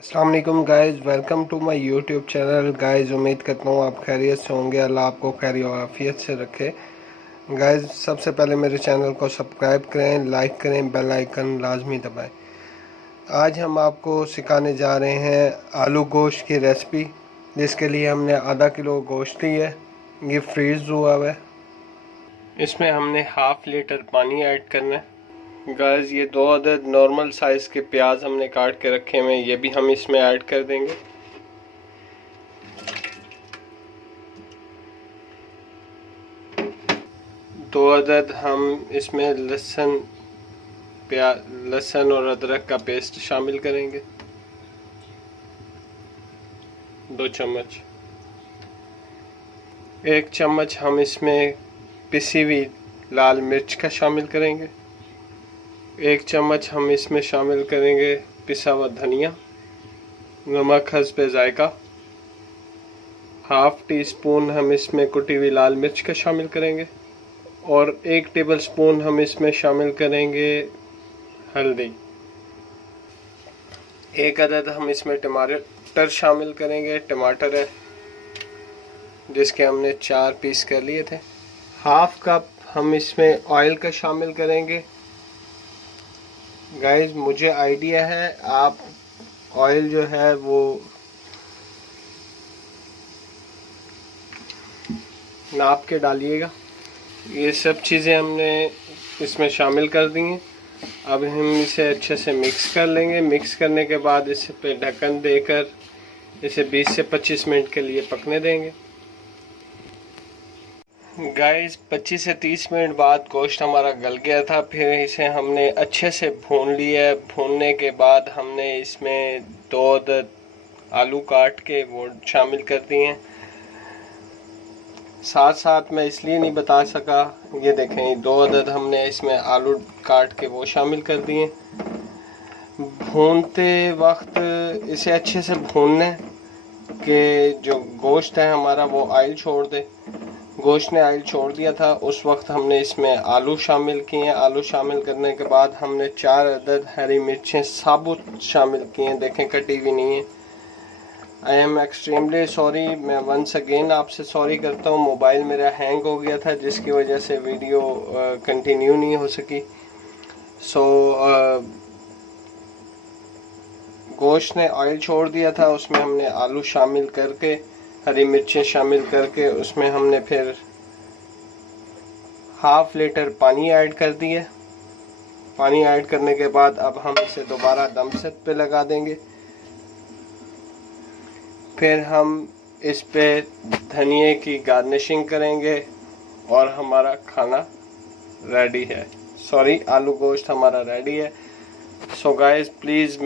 अस्सलाम वालेकुम guys, welcome to my YouTube channel. Guys उम्मीद करता हूँ आप खैरियत से होंगे। अल्लाह आपको खैर और आफियत से रखे। गाइज़ सबसे पहले मेरे चैनल को सब्सक्राइब करें, लाइक करें, बेल आइकन लाजमी दबाएं। आज हम आपको सिखाने जा रहे हैं आलू गोश्त की रेसिपी, जिसके लिए हमने आधा किलो गोश्त ली है। ये फ्रीज़ हुआ है। इसमें हमने हाफ़ लीटर पानी ऐड करना है। गाइस ये 2 अदद नॉर्मल साइज़ के प्याज हमने काट के रखे हुए हैं, ये भी हम इसमें ऐड कर देंगे। दो अदद हम इसमें लहसुन और अदरक का पेस्ट शामिल करेंगे, 2 चम्मच। 1 चम्मच हम इसमें पिसी हुई लाल मिर्च का शामिल करेंगे। 1 चम्मच हम इसमें शामिल करेंगे पिसा हुआ धनिया। नमक हस्बे जायका। हाफ टी स्पून हम इसमें कुटी हुई लाल मिर्च का शामिल करेंगे और 1 टेबल स्पून हम इसमें शामिल करेंगे हल्दी। 1 अदद हम इसमें टमाटर शामिल करेंगे। टमाटर है जिसके हमने 4 पीस कर लिए थे। हाफ कप हम इसमें ऑयल का शामिल करेंगे। गाइस मुझे आइडिया है, आप ऑयल जो है वो नाप के डालिएगा। ये सब चीज़ें हमने इसमें शामिल कर दी हैं। अब हम इसे अच्छे से मिक्स कर लेंगे। मिक्स करने के बाद इस पे ढक्कन देकर इसे 20 से 25 मिनट के लिए पकने देंगे। गाइस 25 से 30 मिनट बाद गोश्त हमारा गल गया था। फिर इसे हमने अच्छे से भून लिया। भूनने के बाद हमने इसमें 2 अदद आलू काट के वो शामिल कर दिए हैं। साथ साथ मैं इसलिए नहीं बता सका, ये देखें 2 अदद हमने इसमें आलू काट के वो शामिल कर दिए। भूनते वक्त इसे अच्छे से भूनना है कि जो गोश्त है हमारा वो ऑयल छोड़ दे। गोश्त ने ऑयल छोड़ दिया था, उस वक्त हमने इसमें आलू शामिल किए। आलू शामिल करने के बाद हमने 4 अदद हरी मिर्चें साबुत शामिल किए हैं। देखें कटी हुई नहीं है। आई एम एक्सट्रीमली सॉरी, मैं वंस अगेन आपसे सॉरी करता हूँ। मोबाइल मेरा हैंग हो गया था जिसकी वजह से वीडियो कंटिन्यू नहीं हो सकी। गोश्त ने ऑयल छोड़ दिया था, उसमें हमने आलू शामिल करके, हरी मिर्चें शामिल करके, उसमें हमने फिर हाफ लीटर पानी ऐड कर दिए। पानी ऐड करने के बाद अब हम इसे दोबारा दमसत पे लगा देंगे। फिर हम इस पे धनिए की गार्निशिंग करेंगे और हमारा खाना रेडी है। सॉरी, आलू गोश्त हमारा रेडी है। सो गाइस प्लीज़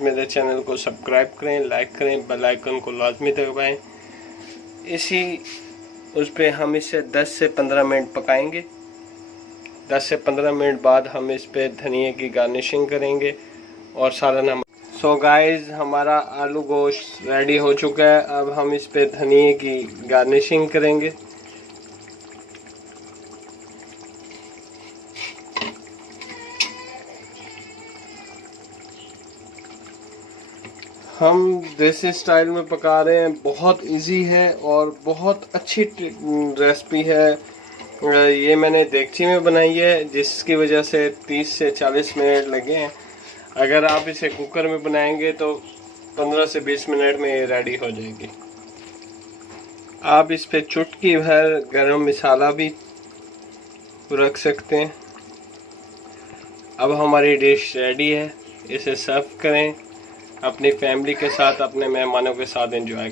मेरे चैनल को सब्सक्राइब करें, लाइक करें, बेल आइकन को लाजमी दबाएं। इसी उस पे हम इसे 10 से 15 मिनट पकाएंगे। 10 से 15 मिनट बाद हम इस पे धनिए की गार्निशिंग करेंगे और सारा नमक। सो गाइस हमारा आलू गोश्त रेडी हो चुका है। अब हम इस पे धनिए की गार्निशिंग करेंगे। हम देसी स्टाइल में पका रहे हैं। बहुत इजी है और बहुत अच्छी रेसिपी है। ये मैंने देगची में बनाई है जिसकी वजह से 30 से 40 मिनट लगे हैं। अगर आप इसे कुकर में बनाएंगे तो 15 से 20 मिनट में ये रेडी हो जाएगी। आप इस पे चुटकी भर गरम मसाला भी रख सकते हैं। अब हमारी डिश रेडी है। इसे सर्व करें, अपनी फैमिली के साथ, अपने मेहमानों के साथ एंजॉय